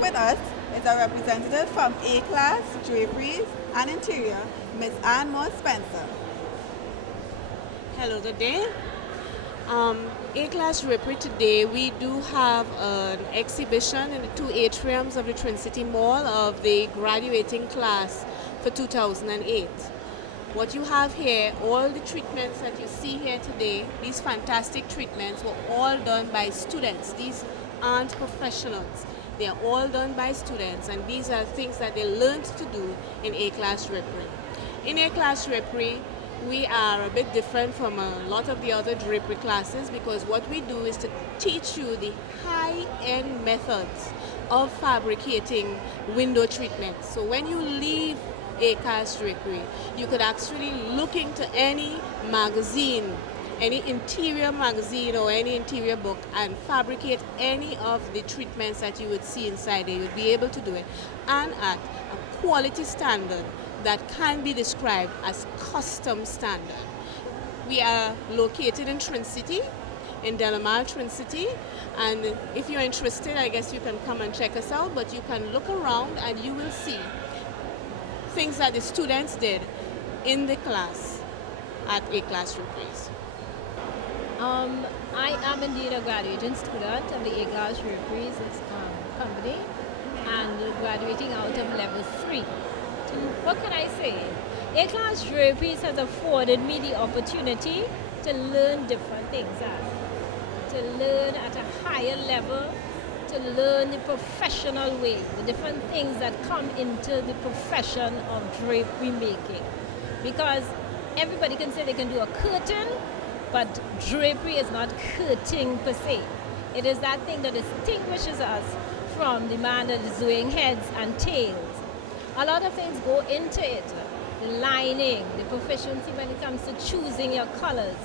with us is a representative from A-Class Draperies and Interior, Miss Ann Moore Spencer. Hello today. A-Class Drapery today, we do have an exhibition in the two atriums of the Trincity Mall of the graduating class for 2008. What you have here, all the treatments that you see here today, these fantastic treatments were all done by students. These aren't professionals. They are all done by students, and these are things that they learned to do in A-Class Drapery. In A-Class Drapery, we are a bit different from a lot of the other drapery classes because what we do is to teach you the high-end methods of fabricating window treatments. So when you leave A-Class Drapery, you could actually look into any magazine, any interior magazine or any interior book and fabricate any of the treatments that you would see inside there. You would be able to do it and at a quality standard that can be described as custom standard. We are located in Trincity, in Delamar, Trincity, and if you're interested, I guess you can come and check us out, but you can look around and you will see things that the students did in the class at A-Class Draperies. I am indeed a graduating student of the A-Class Draperies company and graduating out of level 3. What can I say? A-Class Draperies has afforded me the opportunity to learn different things, to learn at a higher level, to learn the professional way, the different things that come into the profession of drapery making. Because everybody can say they can do a curtain, but drapery is not curtain per se. It is that thing that distinguishes us from the man that is doing heads and tails. A lot of things go into it. The lining, the proficiency when it comes to choosing your colors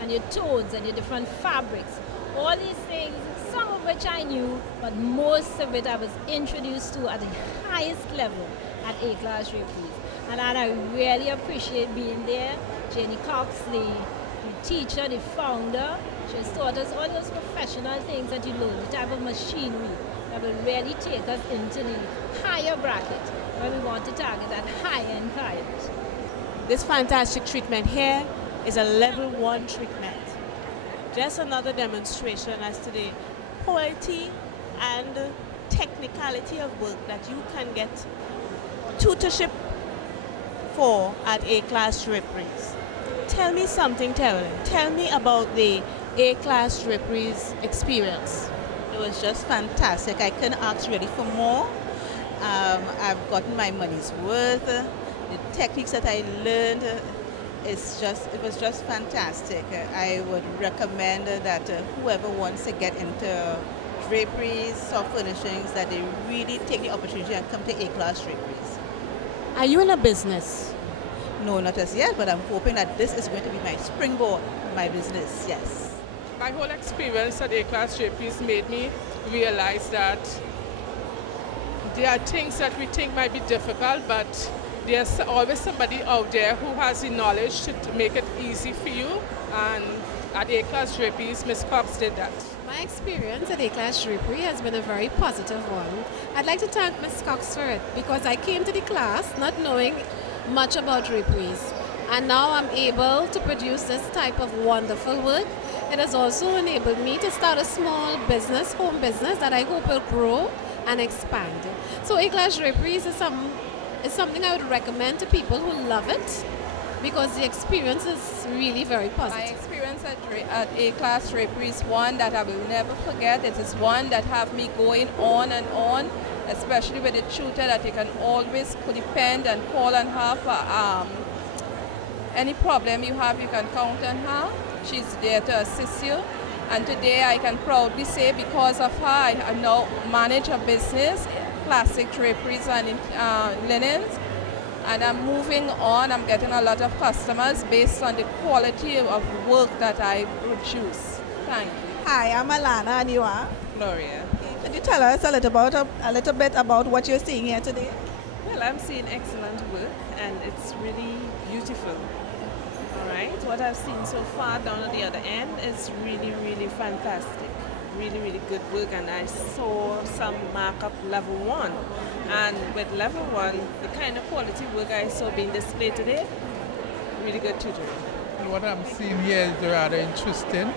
and your tones and your different fabrics. All these things, some of which I knew, but most of it I was introduced to at the highest level at A-Class Draperies. And I really appreciate being there. Jenny Cox, the teacher, the founder, she has taught us all those professional things that you learn, the type of machinery that will really take us into the higher bracket when we want to target that high-end client. This fantastic treatment here is a level 1 treatment. Just another demonstration as to the quality and technicality of work that you can get tutorship for at A-Class Draperies. Tell me something, Terrell. Tell me about the A-Class Draperies experience. It was just fantastic. I couldn't ask really for more. I've gotten my money's worth. The techniques that I learned, it was just fantastic. I would recommend that whoever wants to get into draperies, soft furnishings, that they really take the opportunity and come to A-Class Draperies. Are you in a business? No, not as yet, but I'm hoping that this is going to be my springboard for my business, yes. My whole experience at A-Class Draperies made me realize that there are things that we think might be difficult, but there's always somebody out there who has the knowledge to make it easy for you. And at A-Class Draperies, Ms. Cox did that. My experience at A-Class Drapery has been a very positive one. I'd like to thank Ms. Cox for it because I came to the class not knowing much about draperies. And now I'm able to produce this type of wonderful work. It has also enabled me to start a small business, home business, that I hope will grow and expand. So A-Class Draperies is something I would recommend to people who love it because the experience is really very positive. My experience at A-Class Draperies is one that I will never forget. It is one that have me going on and on, especially with a tutor that you can always depend and call on her for any problem you have, you can count on her. She's there to assist you. And today I can proudly say because of her, I now manage a business, classic draperies and linens. And I'm moving on. I'm getting a lot of customers based on the quality of work that I produce. Thank you. Hi, I'm Alana, and you are? Gloria. Could you tell us a little bit about what you're seeing here today? Well, I'm seeing excellent work and it's really beautiful. All right, what I've seen so far down at the other end is really, really fantastic. really, really good work, and I saw some markup level 1. And with level 1, the kind of quality work I saw being displayed today, really good tutoring. What I'm seeing here is rather interesting.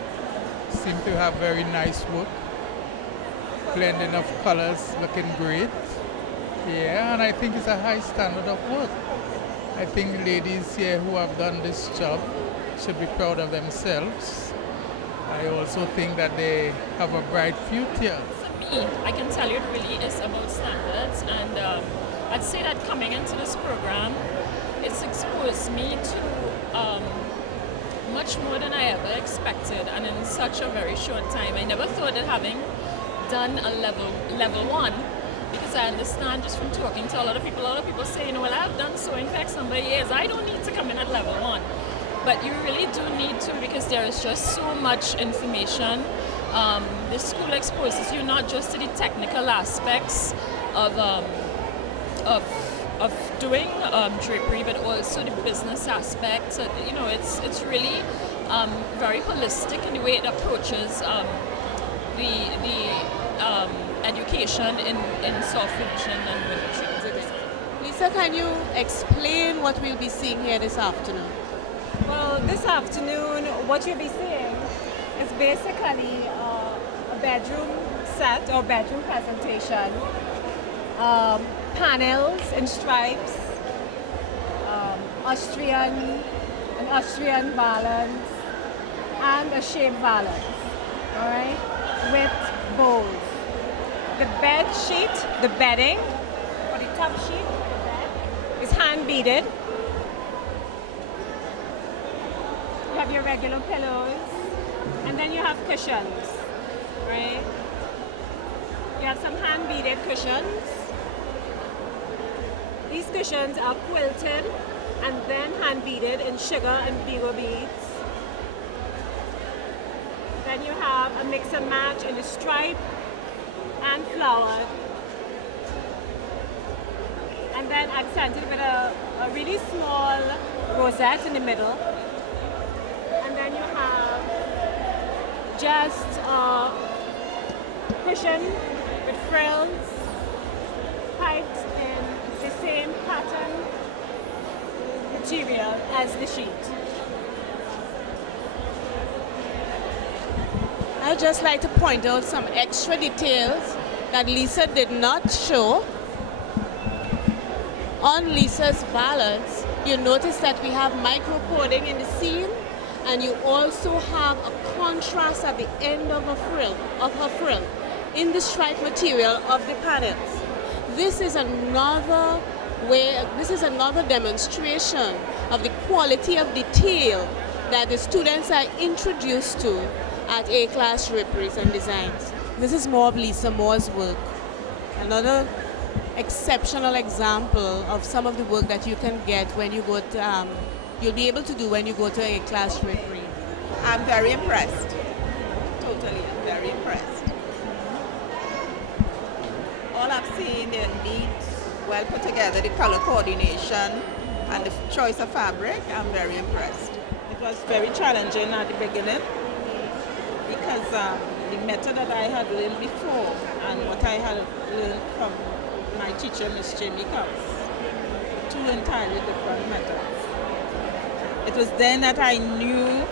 Seem to have very nice work. Blending of colors looking great. Yeah, and I think it's a high standard of work. I think ladies here who have done this job should be proud of themselves. I also think that they have a bright future. For me, I can tell you it really is about standards, and I'd say that coming into this program, it's exposed me to much more than I ever expected, and in such a very short time. I never thought that having done a level 1, because I understand just from talking to a lot of people say, well, I've done sewing for X number of years, I don't need to come in at level 1. But you really do need to, because there is just so much information. The school exposes you not just to the technical aspects of doing drapery, but also the business aspects. It's really very holistic in the way it approaches the education in soft finishing and wood. Lisa, can you explain what we'll be seeing here this afternoon? Well, this afternoon, what you'll be seeing is basically a bedroom set or bedroom presentation. Panels in stripes, an Austrian valance, and a shape valance, all right, with bows. The bed sheet, the bedding, or the top sheet of the bed is hand beaded. You have your regular pillows, and then you have cushions, right? You have some hand beaded cushions. These cushions are quilted and then hand beaded in sugar and beaver beads. Then you have a mix and match in the stripe and flowered, and then accented with a really small rosette in the middle. And then you have just a cushion with frills piped in the same pattern material as the sheet. I'd just like to point out some extra details that Lisa did not show. On Lisa's valance, you notice that we have micro coding in the seam, and you also have a contrast at the end of her frill in the stripe material of the panels. This is another demonstration of the quality of detail that the students are introduced to at A-Class Draperies and Designs. This is more of Lisa Moore's work. Another exceptional example of some of the work that you can get when you go to, you'll be able to do when you go to A-Class Drapery. I'm very impressed. Totally, I'm very impressed. All I've seen, they're neat, well put together, the color coordination and the choice of fabric, I'm very impressed. It was very challenging at the beginning because the method that I had learned before and what I had learned from my teacher, Miss Jamie Cox, two entirely different methods. It was then that I knew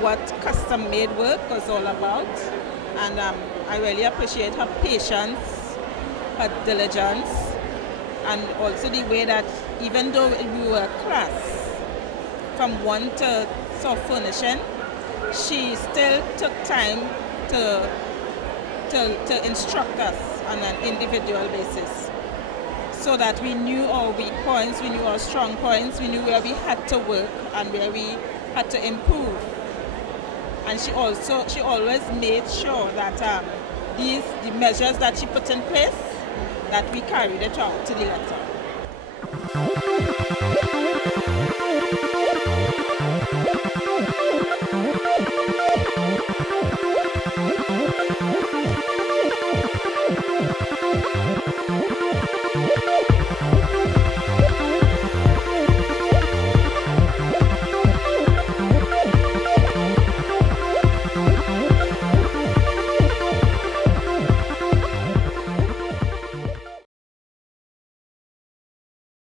what custom-made work was all about, and I really appreciate her patience, her diligence, and also the way that even though we were a class from 1 to soft furnishing, she still took time to instruct us on an individual basis, so that we knew our weak points, we knew our strong points, we knew where we had to work and where we had to improve. And she always made sure that the measures that she put in place, that we carried it out to the letter.